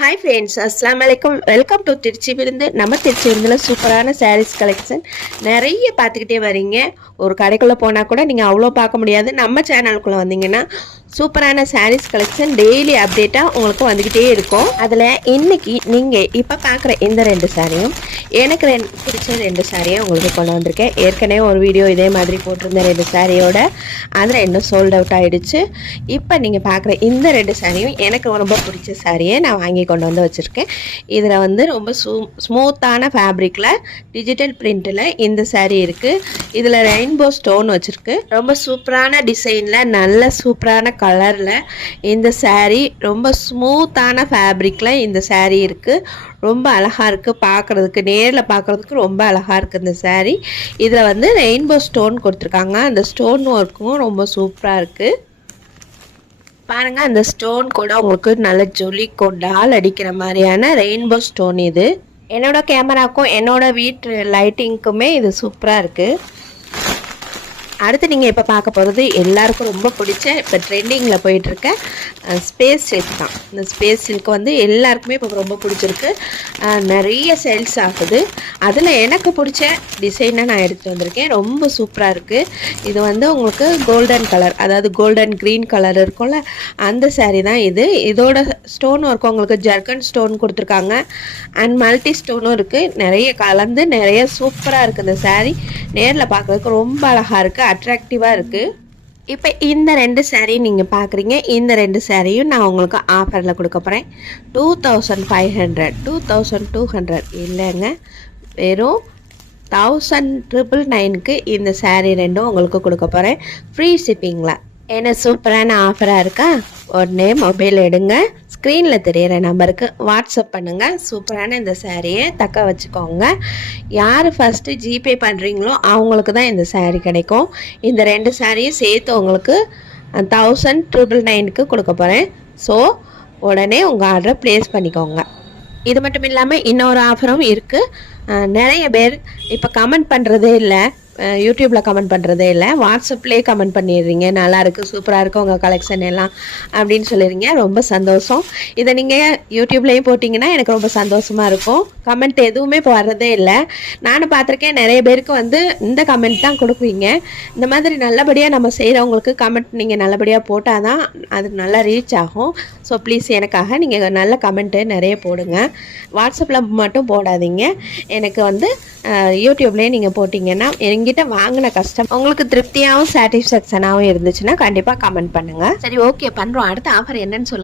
Hi friends, அஸ்ஸலாமு அலைக்கும். Welcome to Trichy விருந்து. நம்ம திருச்சி விருந்தில் சூப்பரான சாரீஸ் கலெக்ஷன் நிறைய பார்த்துக்கிட்டே வரீங்க. ஒரு கடைக்குள்ளே போனால் கூட நீங்கள் அவ்வளோ பார்க்க முடியாது. நம்ம சேனலுக்குள்ளே வந்தீங்கன்னா சூப்பரான சாரீஸ் கலெக்ஷன் டெய்லி அப்டேட்டாக உங்களுக்கு வந்துக்கிட்டே இருக்கும். அதில் இன்றைக்கி நீங்கள் இப்போ பார்க்குற இந்த 2 சாரியும் எனக்கு பிடிச்ச 2 சாரியும் உங்களுக்கு கொண்டு வந்திருக்கேன். ஏற்கனவே ஒரு வீடியோ இதே மாதிரி போட்டிருந்த 2 சாரியோட அதில் இன்னும் சோல்ட் அவுட் ஆகிடுச்சு. இப்போ நீங்கள் பார்க்குற இந்த 2 சாரியும் எனக்கு ரொம்ப பிடிச்ச சாரியை நான் வாங்கி கொண்டு வந்து வச்சுருக்கேன். இதில் வந்து ரொம்ப ஸ்மூத்தான ஃபேப்ரிக்கில் டிஜிட்டல் பிரிண்டில் இந்த சாரீ இருக்குது. இதில் ரெயின்போ ஸ்டோன் வச்சுருக்கு. ரொம்ப சூப்பரான டிசைனில் நல்ல சூப்பரான கலரில் இந்த சாரீ, ரொம்ப ஸ்மூத்தான ஃபேப்ரிக்கில் இந்த சாரீ இருக்குது. ரொம்ப அழகாக இருக்குது பார்க்குறதுக்கு, நேரில் பார்க்குறதுக்கு ரொம்ப அழகாக இருக்குது இந்த சாரீ. இதில் வந்து ரெயின்போ ஸ்டோன் கொடுத்துருக்காங்க. அந்த ஸ்டோன் ஒர்க்கும் ரொம்ப சூப்பராக இருக்குது. பாருங்கள், அந்த ஸ்டோன் கூட உங்களுக்கு நல்ல ஜொலி கொண்டால் அடிக்கிற மாதிரியான ரெயின்போ ஸ்டோன். இது என்னோட கேமராக்கும் என்னோட வீட்டு லைட்டிங்க்குமே இது சூப்பராக இருக்குது. அடுத்து நீங்கள் இப்போ பார்க்க போகிறது எல்லாருக்கும் ரொம்ப பிடிச்ச, இப்போ ட்ரெண்டிங்கில் போயிட்டுருக்க ஸ்பேஸ் சில்க் தான். இந்த ஸ்பேஸ் சில்க் வந்து எல்லாருக்குமே இப்போ ரொம்ப பிடிச்சிருக்கு. நிறைய சேல்ஸ் ஆகுது. அதில் எனக்கு பிடிச்ச டிசைனை நான் எடுத்துகிட்டு வந்திருக்கேன். ரொம்ப சூப்பராக இருக்குது. இது வந்து உங்களுக்கு கோல்டன் கலர், அதாவது கோல்டன் க்ரீன் கலர் இருக்கும்ல, அந்த சாரீ தான் இது. இதோட ஸ்டோன் ஒர்க் உங்களுக்கு ஜர்கன் ஸ்டோன் கொடுத்துருக்காங்க. அண்ட் மல்டி ஸ்டோனும் இருக்குது. நிறைய கலந்து நிறைய சூப்பராக இருக்குது இந்த சாரீ. நேரில் பார்க்குறதுக்கு ரொம்ப அழகாக இருக்குது, அட்ராக்டிவாக இருக்குது. இப்போ இந்த 2 சாரீ நீங்கள் பார்க்குறீங்க. இந்த 2 சாரியும் நான் உங்களுக்கு ஆஃபரில் கொடுக்க போகிறேன். 2500, 2200 இல்லைங்க, வெறும் 1999க்கு இந்த சாரீ 2 உங்களுக்கு கொடுக்க போகிறேன், ஃப்ரீ ஷிப்பிங்கில். என்ன சூப்பரான ஆஃபராக இருக்கா? உடனே மொபைல் எடுங்க, ஸ்க்ரீனில் தெரிகிற நம்பருக்கு வாட்ஸ்அப் பண்ணுங்கள். சூப்பரான இந்த சாரியை தக்க வச்சுக்கோங்க. யார் ஃபஸ்ட்டு ஜிபே பண்ணுறீங்களோ அவங்களுக்கு தான் இந்த சாரீ கிடைக்கும். இந்த 2 சாரியும் சேர்த்து உங்களுக்கு 1999க்கு கொடுக்க போகிறேன். ஸோ உடனே உங்கள் ஆர்டரை ப்ளேஸ் பண்ணிக்கோங்க. இது மட்டும் இல்லாமல் இன்னொரு ஆஃபரும் இருக்குது. நிறைய பேர் இப்போ கமெண்ட் பண்ணுறதே இல்லை, யூடியூப்பில் கமெண்ட் பண்ணுறதே இல்லை, வாட்ஸ்அப்லேயே கமெண்ட் பண்ணிடுறீங்க. நல்லாயிருக்கு, சூப்பராக இருக்குது உங்கள் கலெக்ஷன் எல்லாம் அப்படின்னு சொல்லிடுறீங்க. ரொம்ப சந்தோஷம். இதை நீங்கள் யூடியூப்லேயும் போட்டிங்கன்னா எனக்கு ரொம்ப சந்தோஷமாக இருக்கும். கமெண்ட் எதுவுமே இப்போ வர்றதே இல்லை. நானும் பார்த்துருக்கேன், நிறைய பேருக்கு வந்து இந்த கமெண்ட் தான் கொடுக்குவீங்க. இந்த மாதிரி நல்லபடியாக நம்ம செய்கிறவங்களுக்கு கமெண்ட் நீங்கள் நல்லபடியாக போட்டால் தான் அது நல்லா ரீச் ஆகும். ஸோ ப்ளீஸ் எனக்காக நீங்கள் நல்ல கமெண்ட்டு நிறைய போடுங்க. வாட்ஸ்அப்பில் மட்டும் போடாதீங்க. எனக்கு வந்து யூடியூப்லேயே நீங்கள் போட்டிங்கன்னா என்கிட்ட வாங்கின கஷ்டம் உங்களுக்கு திருப்தியாகவும் சாட்டிஸ்ஃபேக்ஷனாகவும் இருந்துச்சுன்னா கண்டிப்பாக கமெண்ட் பண்ணுங்கள். சரி, ஓகே, பண்ணுறோம். அடுத்த ஆஃபர் என்னன்னு சொல்லுங்கள்.